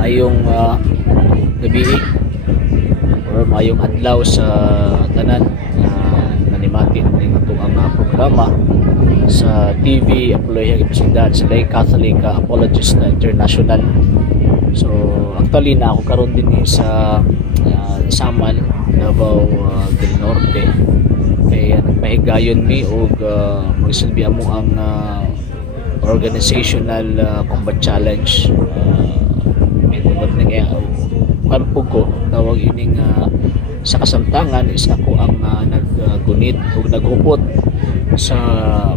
Maayong gabi or maayong adlaw sa tanan na nanimati ning atong programa sa TV Apologia Gipasigdan sa Lay Catholic Apologist International. So actually na ako karon din sa Samal, Davao del Norte. Kaya nagpahigayon mi og magsilbi amo ang organizational combat challenge. Tungod na kaya kampo ko tawag ining sa kasamtangan is ako ang naggunit o naghupot sa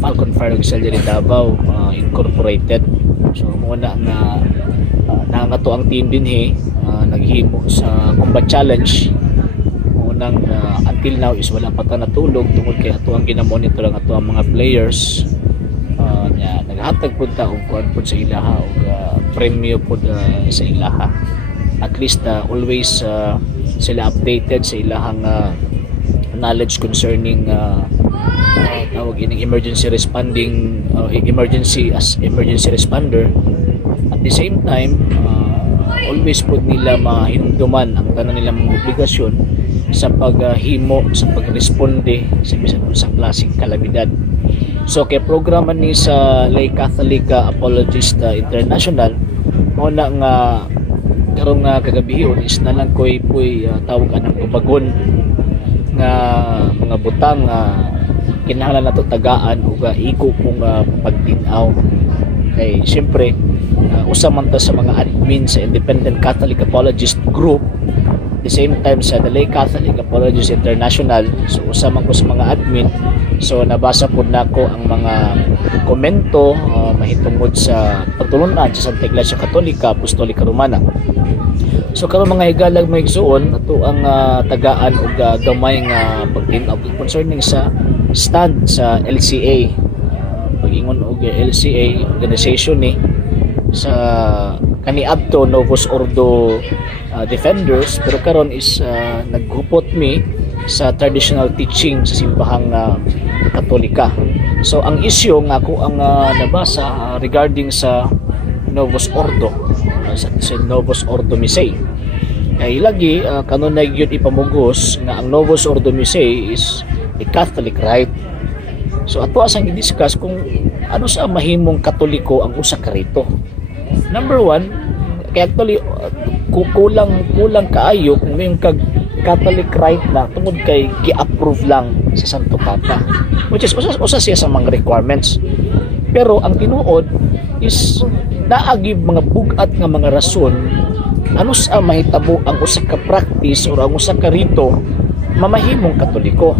Falcon Fire Auxiliary Davao Incorporated. So muna na nangato ang team din naghimo sa combat challenge. Unang until now is wala pa ta natulog tungod kay ato ang ginamonitor ang ato ang mga players. Naghatag pud ta og kuan pud sa ilaha og premyo pud sa ilaha. At least always sila updated sa ilahang knowledge concerning tawag ining emergency responding emergency as emergency responder. At the same time always pud nila mahinumduman ang tanan nilang mga obligasyon sa paghimo sa pagresponde sa bisan unsang klaseng kalamidad. So kay programa ni sa Lay Catholic Apologist International mo na nga karong kagabihon is nalang koy tawag anang ubagon nga mga butang kinahanglan nato tagaan ug iko kung pagtin-aw. Kay syempre usa man ta sa mga admin sa Independent Catholic Apologist Group, the same time sa The Lay Catholic Apologist International. So usa man ko sa mga admin. So nabasa po na ko ang mga komento mahitungod sa pagtulunan sa Santa Iglesia Katolika Apostolika Romana. So karon mga higalag may igsuon ato ang tagaan og gamay nga pagtin-aw concerning sa stand sa LCA. Pag-ingon og LCA organization ni sa kaniadto Novus Ordo Defenders, pero karon is naghupot mi sa traditional teaching sa simbahang Katolika. So ang issue nga ako ang nabasa regarding sa Novus Ordo sa Novus Ordo Missae ay lagi kanunay gyud ipamugos nga ang Novus Ordo Missae is a Catholic rite. So ato asang i-discuss kung ano sa mahimong Katoliko ang usa ka rito. Number one, kaya actually kulang kaayo kung yung Catholic rite na tungod kay gi-approve lang sa Santo Papa, which is usa siya sa mga requirements. Pero ang tinuod is naagi mga bugat nga mga rason ano sa mahitabo ang usa ka practice or ang usa ka rito mamahimong Katoliko.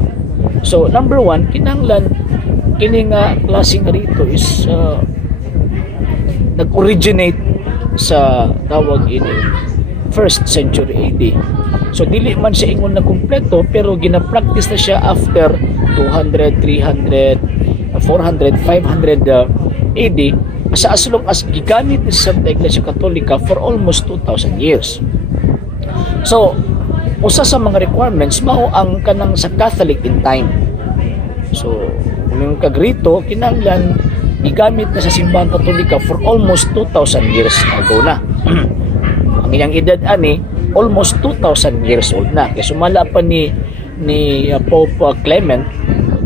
So number one, kinahanglan kini nga klaseng rito is nag-originate sa tawag ini 1st century AD. So dili man siya ingon na kumpleto pero gina-practice na siya after 200, 300, 400, 500 AD sa as long as gigamit ni Santa Iglesia Katolika for almost 2,000 years. So usa sa mga requirements mao ang kanang sa Catholic in time. So kung yung kagrito kinahanglan gigamit na sa simbahang Katolika for almost 2,000 years ago na. Ang iyang edad ani almost 2,000 years old na. Kaya sumala pa ni Pope Clement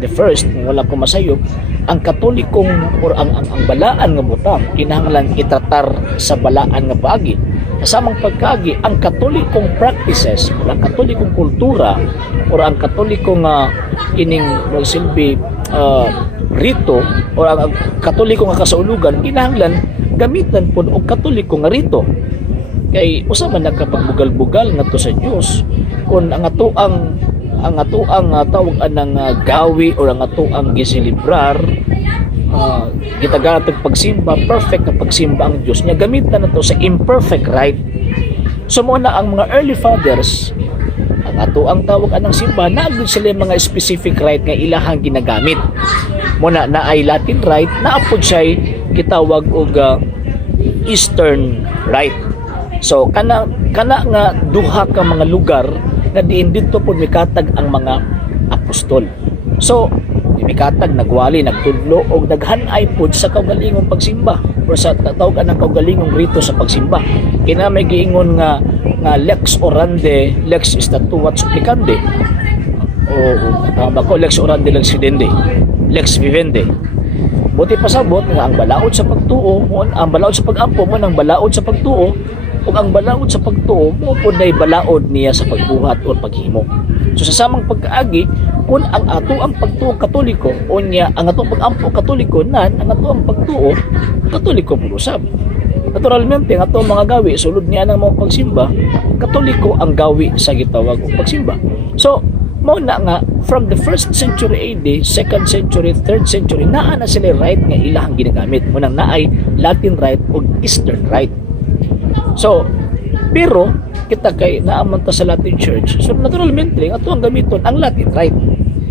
the First, wala ko masayop, ang Katolikong or ang balaan nga butang kinahanglan itratar sa balaan nga paagi. Kasamang pagkaagi ang Katolikong practices or ang Katolikong kultura or ang Katolikong kining magsilbi rito o ang Katoliko nga kasaulugan kinahanglan gamitan pud og Katoliko nga rito. Kay usa man nagkapagbugal-bugal ngadto sa Dios kun ang atoang tawag anang gawi o ang atoang giselebrar gitagatag pagsimba perfect na pagsimba ang Dios nya gamitan nato sa imperfect rite. So mo na ang mga early fathers ang atoang tawag anang simba naagud sila mga specific rite nga ilahang ginagamit. Muna na ay Latin rite na apod siya gitawag og Eastern rite. So kana nga duha ka mga lugar nga diin dito pod mikatag ang mga apostol. So mikatag, nagwali, nagtudlo o daghanay pud sa kaugalingong pagsimba o sa tawag ng kaugalingong rito sa pagsimba. Kina may giingon nga lex orandi, lex statuat supplicandi. O tama ko, lex orandi, lex vivendi, lex vivendi. Buti pasabot nga ang balaod sa pagtuo, ang balaod sa pagampo mo ang balaod sa pagtuo, ug ang balaod sa pagtuo mo pud nay balaod niya sa pagbuhat o paghimo. So sa samang pagkaagi, kung ang ato ang pagtuo Katoliko o niya ang ato pagampo Katoliko nan ang ato ang pagtuo Katoliko pud usab. Naturalmente ang ato mga gawi sulod niya ng mga pagsimba, Katoliko ang gawi sa gitawag og pagsimba. So mao na nga from the 1st century AD, 2nd century, 3rd century naa na sila rite nga ilahang ginagamit. Munang naay Latin rite ug Eastern rite. So pero kita kay naaman ta sa Latin Church. So naturalmente ato ang gamiton ang Latin rite.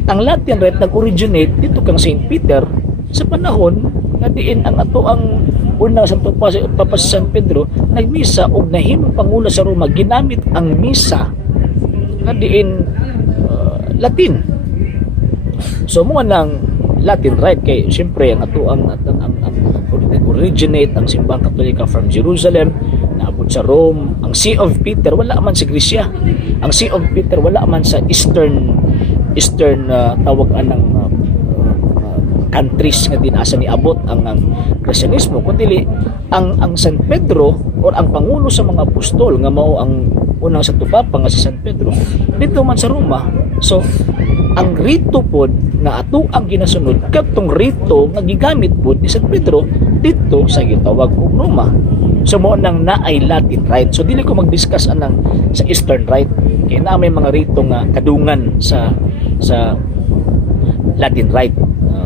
Ang Latin rite nag-originate dito kang St. Peter sa panahon nga diin ang ato ang unang Santo Papa sa San Pedro nagmisa og nahimong pangulo sa Roma ginamit ang misa nga diin Latin. So mo nang Latin rite kay syempre ang ato ang originate ang simbahang Katolika from Jerusalem naabot sa Rome. Ang See of Peter wala man sa Grisya. Ang See of Peter wala man sa Eastern tawag anang countries nga dinasa ni abot ang Kristyanismo kundi ang San Pedro or ang pangulo sa mga apostol nga mao ang unang Santo Papa nga si San Pedro dito man sa Roma. So ang rito pod na ato ang ginasunod kadtong rito nga gigamit pod ni San Pedro dito sa gitawag og Roma. So mo nang naay Latin rite. So dili ko mag-discuss anang sa Eastern rite kay na may mga rito nga kadungan sa Latin rite.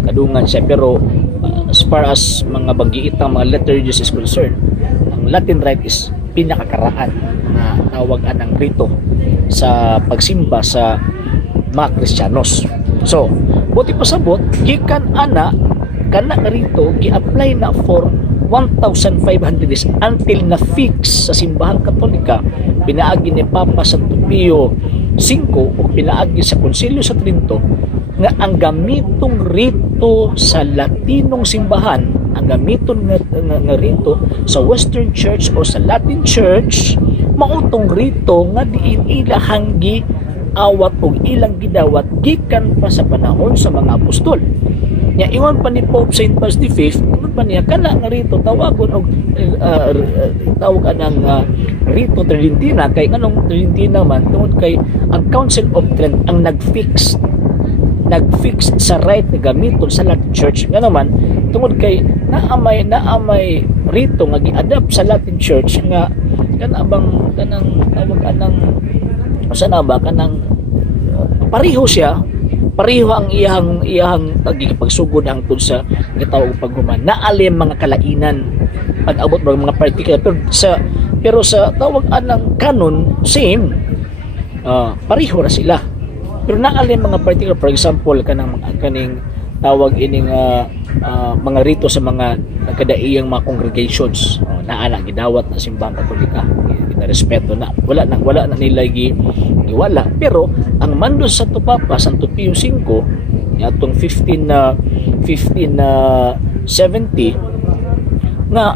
Kadungan siya pero as far as mga banggiitang mga liturgies is concerned, ang Latin rite is pinakakaraan na tawag anang rito sa pagsimba sa mga Kristiyanos. So, buti pasabot gikan ana kana rito gi-apply na for 1,500 years until na fix sa simbahang Katolika pinaagi ni Papa Santo Pio V o pinaagi sa Konsilyo sa Trinto nga ang gamitong rito sa Latinong simbahan, ang gamiton nga rito sa Western Church o sa Latin Church mautong rito nga diin ilahang awat o ilang gidawat gikan pa sa panahon sa mga apostol. Nya ingon pa ni Pope Saint Pius V, ingon pa niya kana nga rito tawagon og tawag anang rito Tridentina kay kanong Tridentina man tungod kay ang Council of Trent ang nagfix sa rite na gamiton sa Latin Church nga naman tungod kay naamay rito nga gi-adapt sa Latin Church nga kanang tawag anang sana ba kanang pareho siya, pareho ang iyang pagsugod hangtod sa gitawag paghuman naalim mga kalainan pag-abot mga particular pero sa tawag anang canon same pareho ra sila pero naalim mga particular, for example kaning tawag ining mga rito sa mga nagkadaiyang mga congregations naa na gidawat na simbahang Katolika respeto na wala na nila giwala pero ang mando sa Santo Papa Santo Pio V atong 1570 nga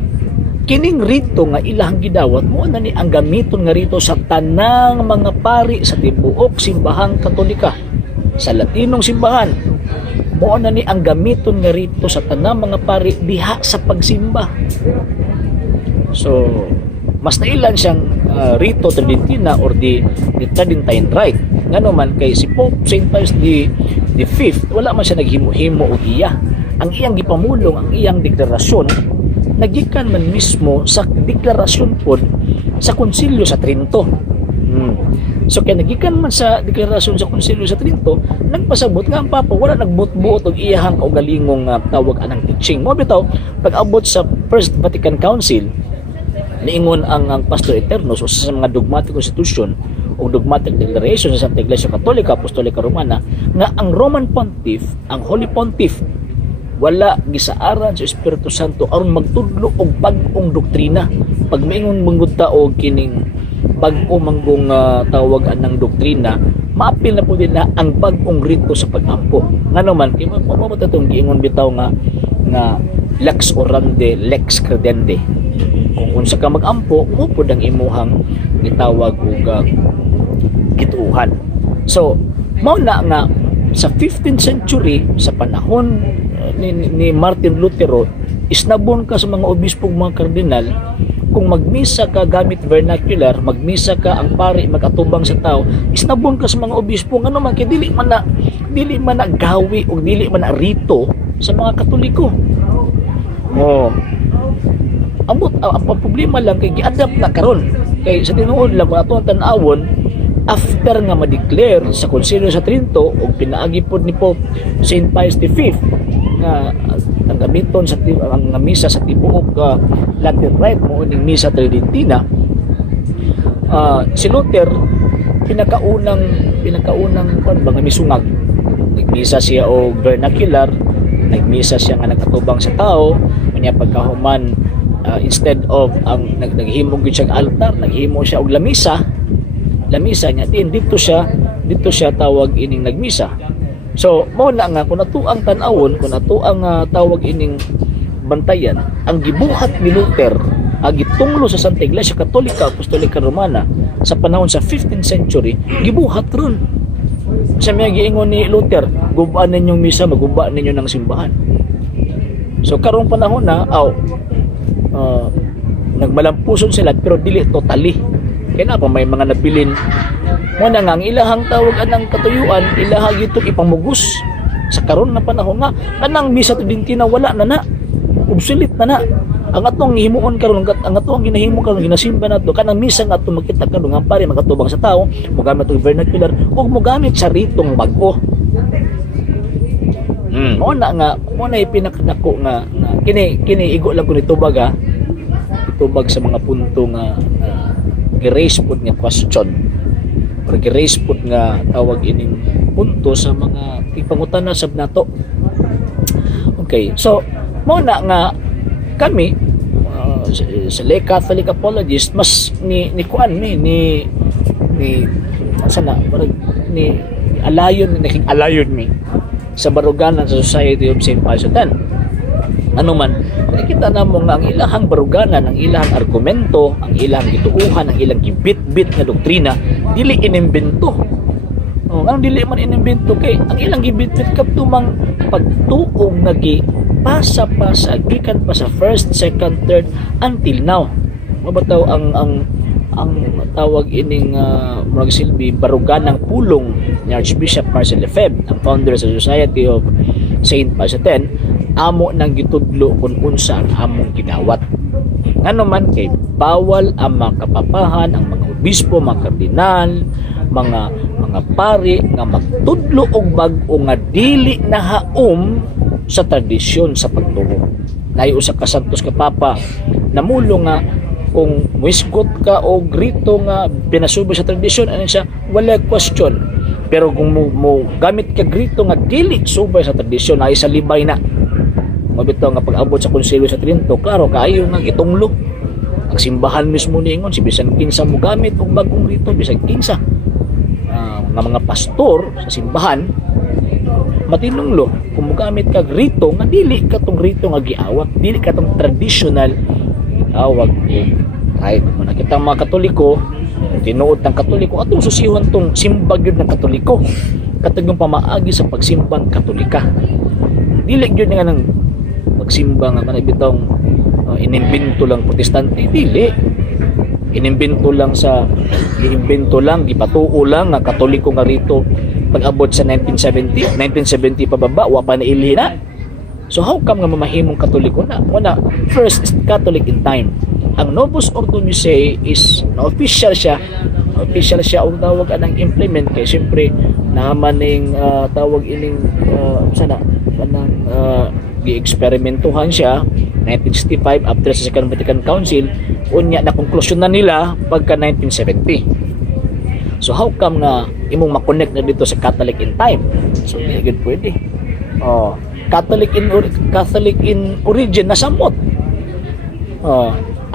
kining rito nga ilang gidawat mo na ni ang gamiton nga rito sa tanang mga pari sa tibuok simbahang Katolika sa Latinong simbahan mo na ni ang gamiton nga rito sa tanang mga pari diha sa pagsimba. So mas nailan siyang rito Tridentina or the Tridentine Rite nga naman kay si Pope Saint Pius the Fifth wala man siya naghimo-himo og iya ang iyang gipamulong ang iyang deklarasyon nagikan man mismo sa deklarasyon pod sa Konsilyo sa Trinto. So kaya nagikan man sa deklarasyon sa Konsilyo sa Trinto nagpasabot nga ang Papa wala nagbut-buot og iyahang kaugalingong tawag anang teaching mo bitaw pag-abot sa First Vatican Council niingon ang Pastor Eterno so sa mga dogmatic constitution o dogmatic declaration sa Santa Iglesia Katolika Apostolika Romana nga ang Roman Pontiff, ang Holy Pontiff wala gisaaran sa Espiritu Santo aron magtudlo og bag-ong doktrina pag maingon manggud ta og kining bag-o manggong tawag anang doktrina maapil na po din na ang bag-ong rito sa pag-ampo. Nga naman, kaya mamatay itong giingon bitaw nga lex orandi, lex credendi. Kung unsa ka mag-ampo, mo po ang imuhang gitawag og gituuhan. So, mao na nga sa 15th century, sa panahon ni Martin Lutero, isnabon ka sa mga obispo, mga kardinal, kung magmisa ka gamit vernacular, magmisa ka ang pari magatubang sa tao, isnabon ka sa mga obispo, ano man kay dili man na gawi o dili man na rito sa mga Katoliko. Oh. Ang problema lang kay gi-adapt na karon. Kay sa tinuod lang kung ato ang tan-awon, after nga ma-declare sa Konsilyo sa Trento o pinaagi pod ni Pope Saint Pius V nga ang gamiton sa ang misa sa tibuok Latin Rite mo ning misa tridentina, si Luther pinakaunang kon ba nga misungag, nagmisa siya og vernacular, nagmisa siya nga nagkatubang sa tao, kanya pagkahuman instead of ang naghimo gyud siya altar, naghimo siya og lamisa niya din dito siya tawag ining nagmisa. So mao na nga kung ato ang tan-awon, kung ato ang tawag ining bantayan, ang gibuhat ni Luther gitunglo sa Santa Iglesia Katolika Apostolika Romana sa panahon sa 15th century, gibuhat ron. Sa mga giingon ni Luther, gubaan ninyong misa, maguba ninyo ng simbahan. So karong panahon na nagmalampuson sila pero dili totally. Kaya na pa may mga nabilin mo na nga ang ilahang tawag anang katuyuan, ilaha gito ipamugos sa karon na panahon nga kanang misa tridentina wala na obsolete na ang atong himuon karon, ang atong ginahimo karon, ginasimba nato kanang misa nga ato makita karon nga pare magatubang sa tao, mogamit og vernacular ug mogamit sa ritong bag-o. Mo na ipinakadako nga kini igo lang ko nitubag itubag sa mga punto nga gi-raise pod nga question or gi-raise pod nga tawag ining punto sa mga ipangutana sab nato. Okay, so mo na nga kami sa lay Catholic apologist mas ni kuan ni sana ni alayon mi sa baruganan sa Society of St. Pius X. Ano man, nakikita na mo nga ang ilahang baruganan, ang ilahang argumento, ang ilahang gituuhan, ang ilang gibit-bit na doktrina, dili inimbento. Ang dili man inimbento kay ang ilang gibit-bit kaptumang pagtuong nagi pasa-pasa, gikan pa sa first, second, third, until now. Mabataw ang tawag ining murag silbi baruganang pulong ni Archbishop Marcel Lefebvre, ang founder sa Society of St. Pius X, amo nang gitudlo kung unsa ang among gidawat. Ngano man kay bawal ang mga kapapahan, ang mga obispo, mga kardinal, mga pari nga magtudlo og bag-o nga dili nahaom sa tradisyon sa pagturo. Nay usa ka santos ka papa namulo nga kung muisgot ka o grito nga pinasubo sa tradisyon ano siya, wala question. Pero kung mo gamit ka grito nga dili subay sa tradisyon ay sa libay na mabitaw nga pag-abot sa Konsilyo sa Trento, klaro kaayo nga gitunglo. Ang simbahan mismo niingon si bisan kinsa mo gamit og bagong rito, bisan kinsa nga mga pastor sa simbahan matinunglo kung mo gamit kag rito nga dili katong rito nga giawat, dili katong traditional tawag right mo nakita mga Katoliko, tinuod ng Katoliko atong susihon tong simba gyud ng Katoliko katong pamaagi sa pagsimbang Katolika. Dili gyud nga nang magsimba nga kanay bitong inimbento lang Protestante, dili. Inimbento lang gipatuo lang nga Katoliko nga rito pag-abot sa 1970 pababa wa pa nailhi na. So how come nga mamahimong Katoliko na? Una, first Catholic in time. Ang Novus Ordo Missae is official siya og tawag anang implement kay syempre naman ning tawag ining sana kanang gi-eksperimentuhan siya 1965 after sa Second Vatican Council, unya na konklusyon na nila pagka 1970. So how come nga imong ma-connect na dito sa Catholic in time? So hindi good pwede. Catholic in origin nasamot.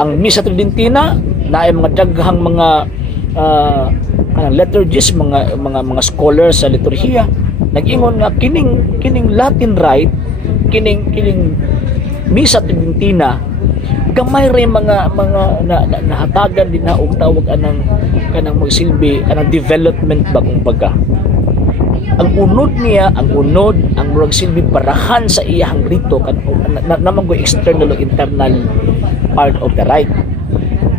Ang Misa Tridentina na ay mga daghang mga ang liturgist, mga scholars sa liturhiya nag-ingon nga kining Latin rite, kining misa tridentina gamay ray mga nahatagan din na og tawag kanang magsilbi kanang development ba kumbaga. Ang unod ang murag silbi parahan sa iyang rito namang go external o internal part of the rite.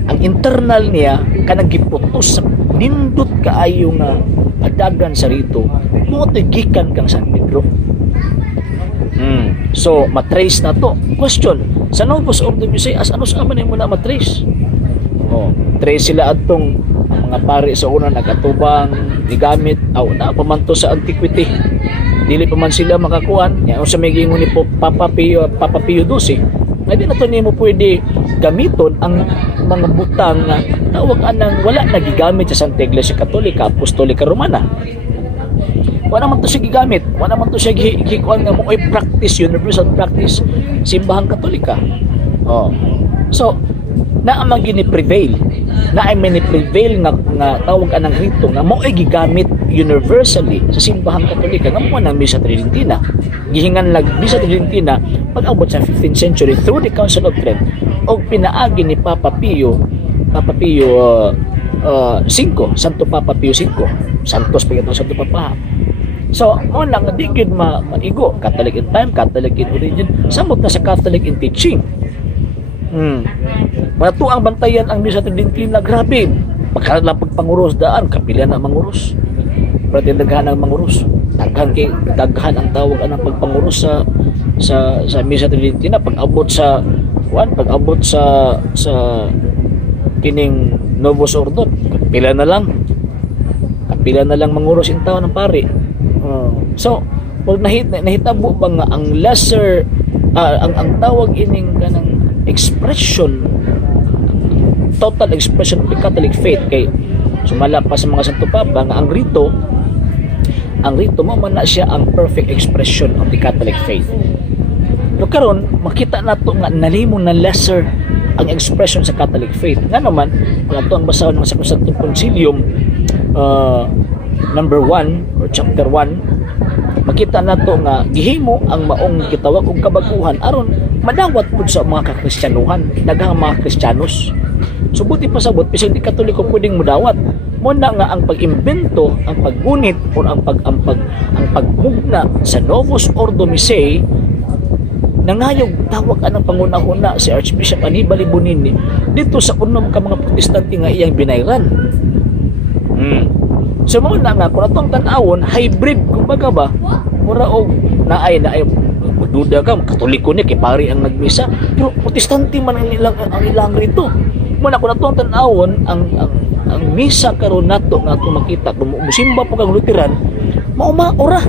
Ang internal niya kanang giputos sa nindot kaayo nga adagan sa rito mo gikan kang San Pedro. So matrace na to. Question, sa Novus Ordo Visayas ano sa man mo na matrace? Trace sila atong mga pari sa una nagatubang gigamit na pa man to sa antiquity. Dili pa man sila makakuan nya sa may gingon ni Papa Pio XII. Hindi na to nimo pwede gamiton ang mga butang na tawag anang wala nagigamit sa Santa Iglesia Katolika, Apostolika Romana. Wala man to siya gigamit, wala man to siya gikuan nga mo ay practice, universal practice simbahang Katolika. So naa man gini-prevail, naa man ni-prevail nga tawag anang rito nga mo ay gigamit universally sa simbahang Katolika nga mo nang Misa Tridentina. Gihingan lag Misa Tridentina pag-abot sa 15th century through the Council of Trent og pinaagi ni Papa Pio Santo Papa Pio V. Santos pa ito Santo Papa. So, mo lang di gyud maigo Catholic in time, Catholic in origin, samot na sa Catholic in teaching. Mato ang bantayan ang Misa Tridentina, grabe. Pagkalang pagpanguros daan, kapila na manguros. Pero daghan ang manguros. Daghan ang tawag anang pagpanguros sa Misa Tridentina pag-abot sa kining Novus Ordo. Kapila na lang manguros in tao ng pari. So, pag nahitabo ba nga ang lesser ang tawag ining kanang expression, total expression of the Catholic faith kay sumala pa sa mga Santo Papa nga ang rito mo man na siya ang perfect expression of the Catholic faith. Pero karon makita nato nga nalimong na lesser ang expression sa Catholic faith. Nga naman kung ato ang basahon ng Sacrosanctum Concilium number 1 or chapter 1, makita nato nga gihimo ang maong gitawag og kabaguhan aron madawat pud sa mga kakristyanuhan, daghang mga Kristiyanos. So buti pasabot bisag di Katoliko pwedeng modawat. Mo na nga ang pag-imbento, ang paggunit o ang pagmugna sa Novus Ordo Missae nangayog tawag anang pangunahuna si Archbishop Anibal Ibonini dito sa unom ka mga Protestante nga iyang binayran. So mo na nga kung atong tan-awon hybrid kumbaga ba mura og naay duda ka Katoliko ni kay pari ang nagmisa pero Protestante man ang ilang rito. Muna kung atong tan-awon ang misa karon nato nga atong makita kung musimba po kang Lutheran maura.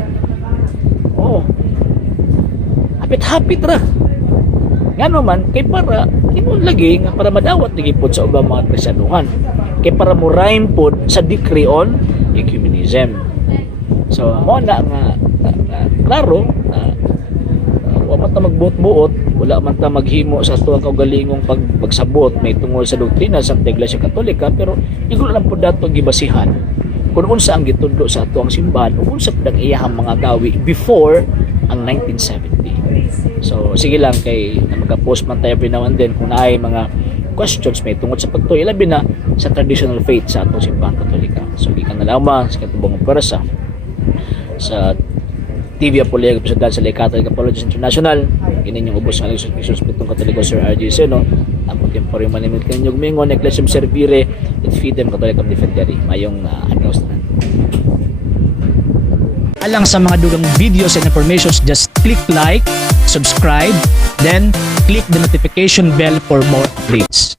Hapit-hapit ra. Nga naman kay para imong lagi nga para madawat lagi pod sa ubang mga Kristiyanuhan. Kay para mo rhyme pod sa decree on ecumenism. So mo na nga klaro wala man ta magbuot-buot, wala man ta maghimo sa tuwang kaugalingong pagsabot may tungod sa doktrina sa Iglesia Katolika, pero igulo lang po dato gibasihan kung unsa ang gitudlo sa tuwang simbahan ug unsa pud ang iyahang mga gawi before ang 1970. So sige lang kay magka-post man tayo every now and then kung naay mga questions may tungod sa pagtuo labi na sa traditional faith sa atong simbahan Katolika. So gikan na lamang sa katubang operasa sa TV Apolia Episodal sa Lay Catholic Apologists International. Kinin yung ubos ng Alexis Pitong Katoliko Sir R.J. Seno. Ang contemporary manimit kanyang mingon Ecclesiam Servire et Fidem Catholicum Defendere. Mayong annos na. Alang sa mga dugang videos and informations, just click like, subscribe, then click the notification bell for more updates.